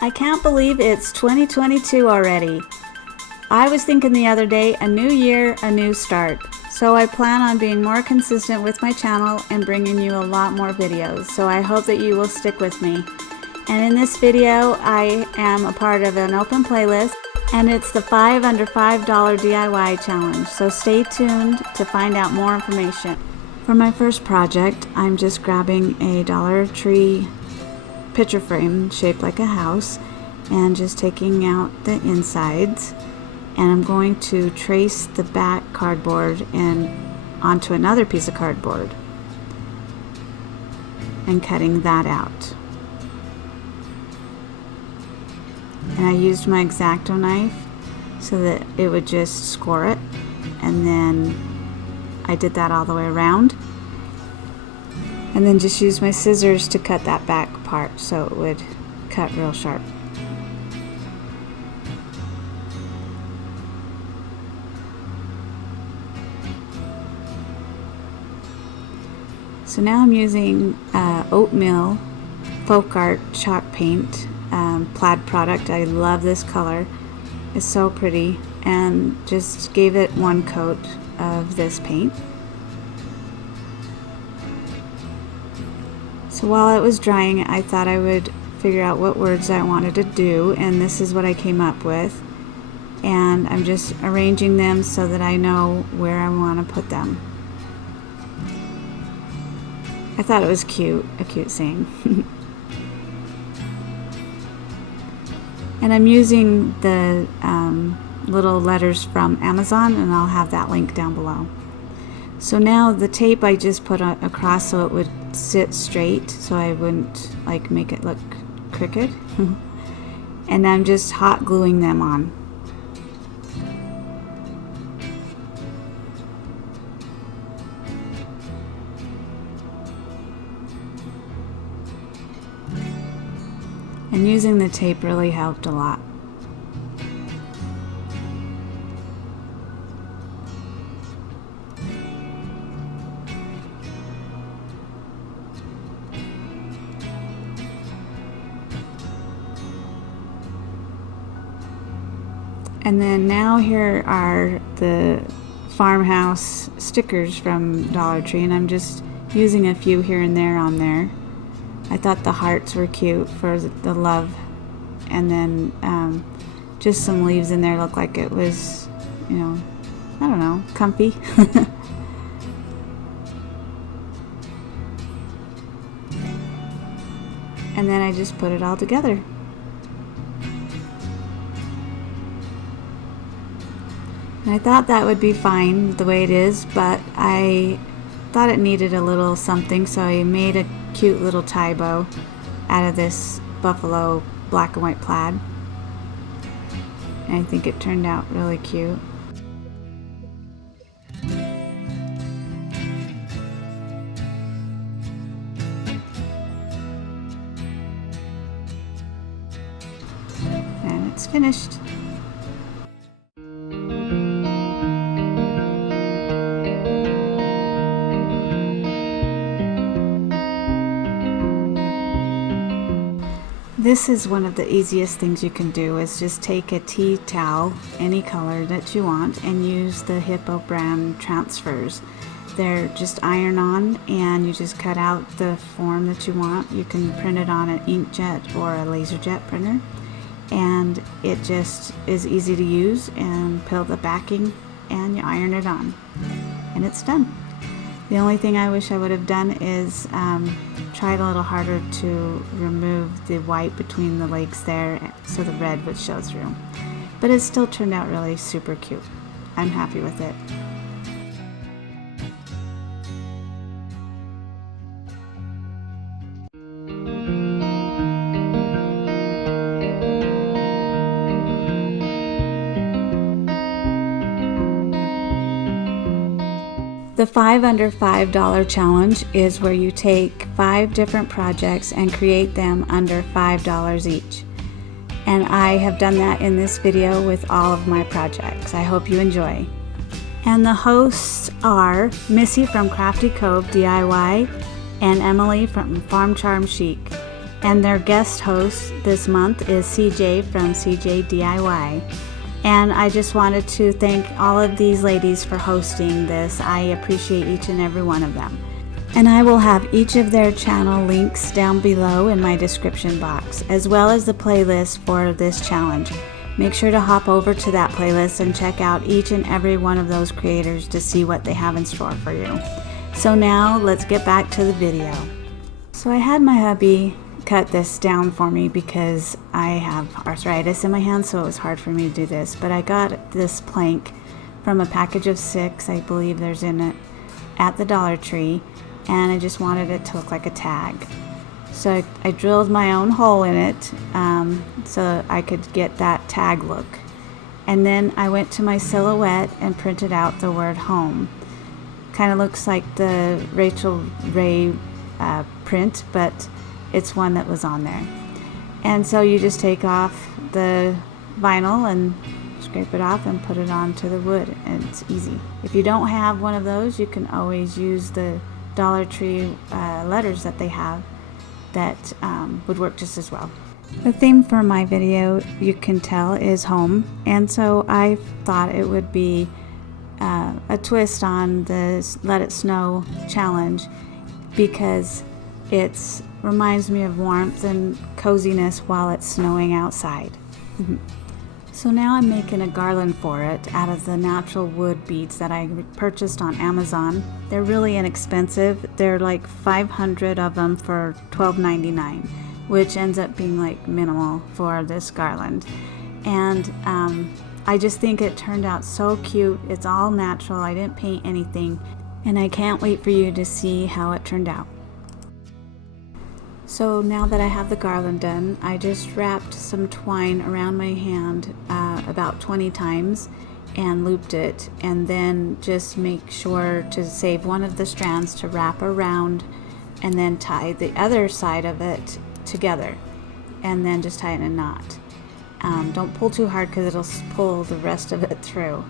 I can't believe it's 2022 already. I was thinking the other day, a new year, a new start. So I plan on being more consistent with my channel and bringing you a lot more videos. So I hope that you will stick with me. And in this video, I am a part of an open playlist, and it's the 5 under $5 DIY challenge. So stay tuned to find out more information. For my first project, I'm just grabbing a Dollar Tree picture frame shaped like a house and just taking out the insides, and I'm going to trace the back cardboard and onto another piece of cardboard and cutting that out. And I used my X-Acto knife so that it would just score it, and then I did that all the way around, and then just used my scissors to cut that back part so it would cut real sharp. So now I'm using oatmeal folk art chalk paint, plaid product. I love this color. It's so pretty, and just gave it one coat of this paint. So while it was drying, I thought I would figure out what words I wanted to do, and this is what I came up with. And I'm just arranging them so that I know where I want to put them. I thought it was cute, a cute saying. And I'm using the little letters from Amazon, and I'll have that link down below. So now the tape I just put across so it would sit straight, so I wouldn't like make it look crooked. And I'm just hot gluing them on. And using the tape really helped a lot. And then now here are the farmhouse stickers from Dollar Tree, and I'm just using a few here and there on there. I thought the hearts were cute for the love, and then just some leaves in there looked like it was, you know, I don't know, comfy. And then I just put it all together. And I thought that would be fine the way it is, but I thought it needed a little something, so I made a cute little tie bow out of this buffalo black and white plaid. And I think it turned out really cute. And it's finished. This is one of the easiest things you can do, is just take a tea towel, any color that you want, and use the Hippo brand transfers. They're just iron on, and you just cut out the form that you want. You can print it on an inkjet or a laserjet printer, and it just is easy to use, and peel the backing and you iron it on, and it's done. The only thing I wish I would have done is tried a little harder to remove the white between the legs there so the red would show through. But it still turned out really super cute. I'm happy with it. The 5 under $5 challenge is where you take 5 different projects and create them under $5 each. And I have done that in this video with all of my projects. I hope you enjoy. And the hosts are Missy from Crafty Cove DIY and Emily from Farm Charm Chic. And their guest host this month is CeeJ from CeeJ DIY. And I just wanted to thank all of these ladies for hosting this. I appreciate each and every one of them. And I will have each of their channel links down below in my description box, as well as the playlist for this challenge. Make sure to hop over to that playlist and check out each and every one of those creators to see what they have in store for you. So now let's get back to the video. So I had my hubby cut this down for me because I have arthritis in my hands, so it was hard for me to do this. But I got this plank from a package of 6, I believe there's in it, at the Dollar Tree, and I just wanted it to look like a tag. So I drilled my own hole in it so I could get that tag look. And then I went to my silhouette and printed out the word home. Kind of looks like the Rachel Ray print, but it's one that was on there. And so you just take off the vinyl and scrape it off and put it onto the wood, and it's easy. If you don't have one of those, you can always use the Dollar Tree letters that they have that would work just as well. The theme for my video, you can tell, is home, and so I thought it would be a twist on the Let It Snow challenge, because it reminds me of warmth and coziness while it's snowing outside. So now I'm making a garland for it out of the natural wood beads that I purchased on Amazon. They're really inexpensive. They're like 500 of them for $12.99, which ends up being like minimal for this garland. And I just think it turned out so cute. It's all natural. I didn't paint anything, and I can't wait for you to see how it turned out. So now that I have the garland done, I just wrapped some twine around my hand about 20 times and looped it, and then just make sure to save one of the strands to wrap around, and then tie the other side of it together, and then just tie it in a knot. Don't pull too hard because it'll pull the rest of it through.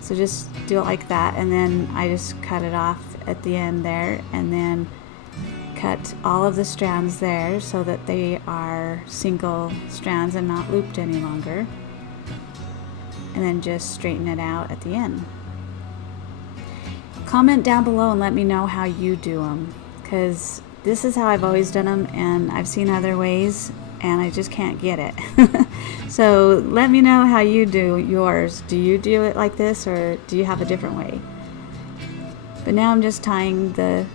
So just do it like that, and then I just cut it off at the end there, and then cut all of the strands there so that they are single strands and not looped any longer, and then just straighten it out at the end. Comment down below and let me know how you do them, because this is how I've always done them, and I've seen other ways and I just can't get it. So let me know how you do yours. Do you do it like this, or do you have a different way? But now I'm just tying the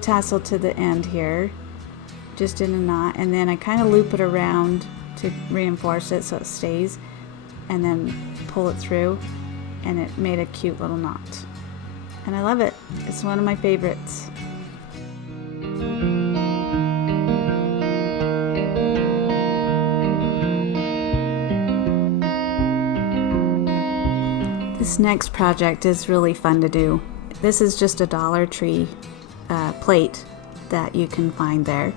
tassel to the end here, just in a knot, and then I kind of loop it around to reinforce it so it stays, and then pull it through, and it made a cute little knot, and I love it. It's one of my favorites. This next project is really fun to do. This is just a Dollar Tree plate that you can find there,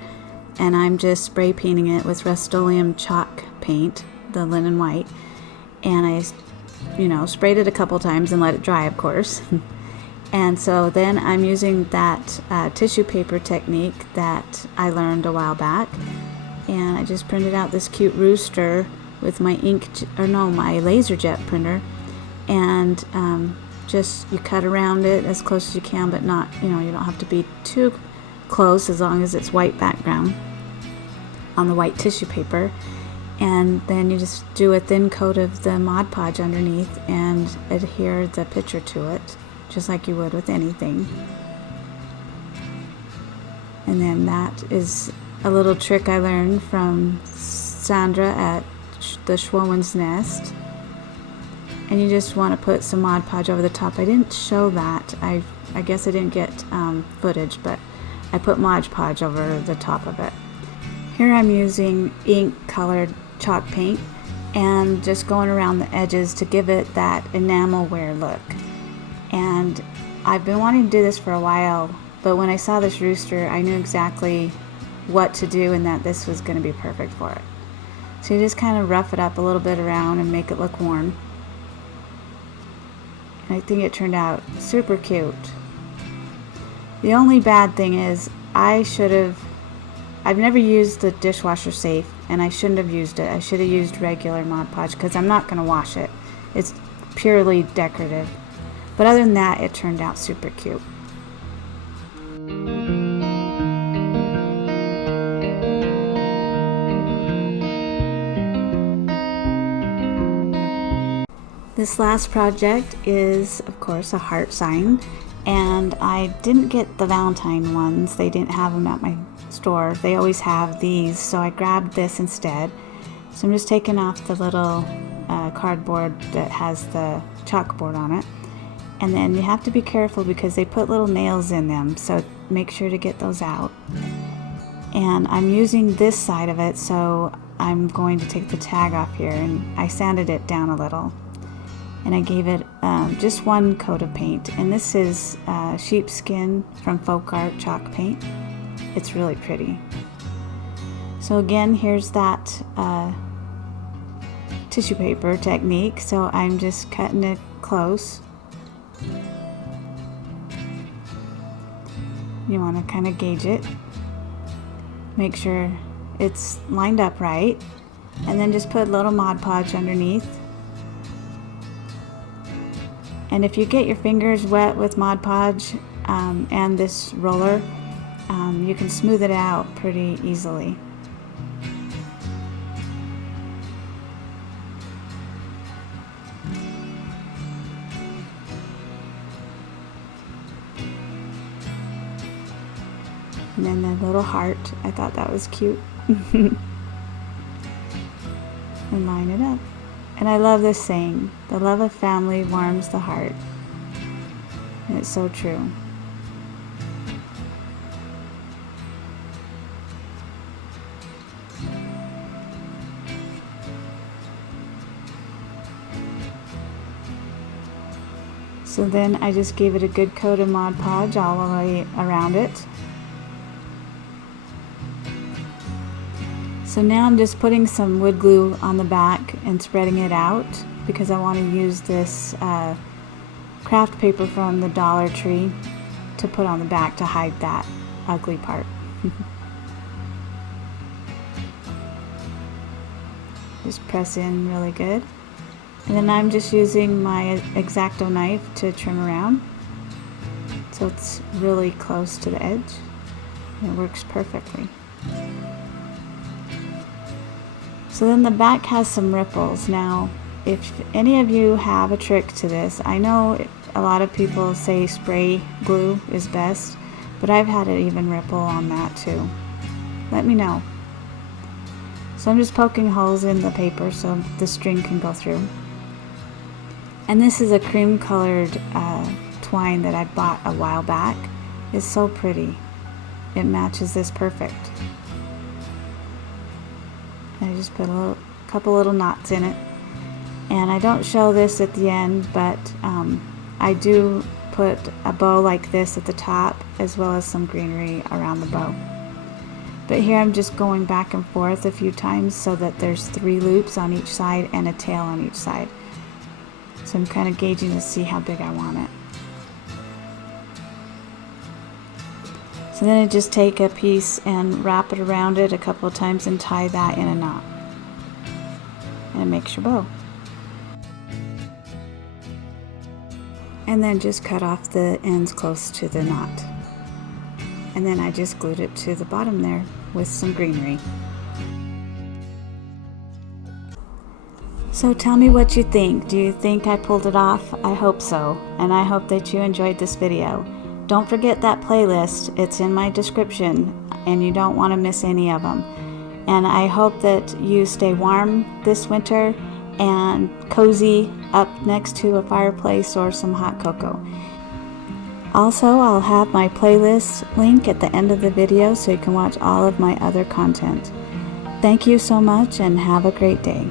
and I'm just spray painting it with Rust-Oleum chalk paint, the linen white, and I sprayed it a couple times and let it dry, of course. And so then I'm using that tissue paper technique that I learned a while back, and I just printed out this cute rooster with my my laser jet printer, and just you cut around it as close as you can, but not, you don't have to be too close, as long as it's white background on the white tissue paper. And then you just do a thin coat of the Mod Podge underneath and adhere the picture to it, just like you would with anything. And then that is a little trick I learned from Sandra at the Schwoman's Nest. And you just want to put some Mod Podge over the top. I didn't show that. I guess I didn't get footage, but I put Mod Podge over the top of it. Here I'm using ink colored chalk paint and just going around the edges to give it that enamel wear look. And I've been wanting to do this for a while, but when I saw this rooster, I knew exactly what to do and that this was going to be perfect for it. So you just kind of rough it up a little bit around and make it look warm. I think it turned out super cute. The only bad thing is I should have I've never used the dishwasher safe, and I shouldn't have used it. I should have used regular Mod Podge because I'm not going to wash it. It's purely decorative. But other than that, it turned out super cute. This last project is, of course, a heart sign, and I didn't get the Valentine ones. They didn't have them at my store. They always have these, so I grabbed this instead. So I'm just taking off the little cardboard that has the chalkboard on it. And then you have to be careful because they put little nails in them, so make sure to get those out. And I'm using this side of it, so I'm going to take the tag off here, and I sanded it down a little. And I gave it just one coat of paint, and this is sheepskin from Folk Art chalk paint. It's really pretty. So again, here's that tissue paper technique. So I'm just cutting it close. You want to kind of gauge it, make sure it's lined up right, and then just put a little Mod Podge underneath. And if you get your fingers wet with Mod Podge and this roller, you can smooth it out pretty easily. And then the little heart, I thought that was cute. And line it up. And I love this saying, the love of family warms the heart. And it's so true. So then I just gave it a good coat of Mod Podge all the way around it. So now I'm just putting some wood glue on the back and spreading it out because I want to use this craft paper from the Dollar Tree to put on the back to hide that ugly part. Just press in really good. And then I'm just using my X-Acto knife to trim around so it's really close to the edge. And it works perfectly. So then the back has some ripples. Now, if any of you have a trick to this, I know a lot of people say spray glue is best, but I've had it even ripple on that too. Let me know. So I'm just poking holes in the paper so the string can go through. And this is a cream colored twine that I bought a while back. It's so pretty. It matches this perfect. I just put a couple little knots in it, and I don't show this at the end, but I do put a bow like this at the top as well as some greenery around the bow. But here I'm just going back and forth a few times so that there's 3 loops on each side and a tail on each side. So I'm kind of gauging to see how big I want it. So then I just take a piece and wrap it around it a couple of times and tie that in a knot. And it makes your bow. And then just cut off the ends close to the knot. And then I just glued it to the bottom there with some greenery. So tell me what you think. Do you think I pulled it off? I hope so. And I hope that you enjoyed this video. Don't forget that playlist. It's in my description and you don't want to miss any of them. And I hope that you stay warm this winter and cozy up next to a fireplace or some hot cocoa. Also, I'll have my playlist link at the end of the video so you can watch all of my other content. Thank you so much and have a great day.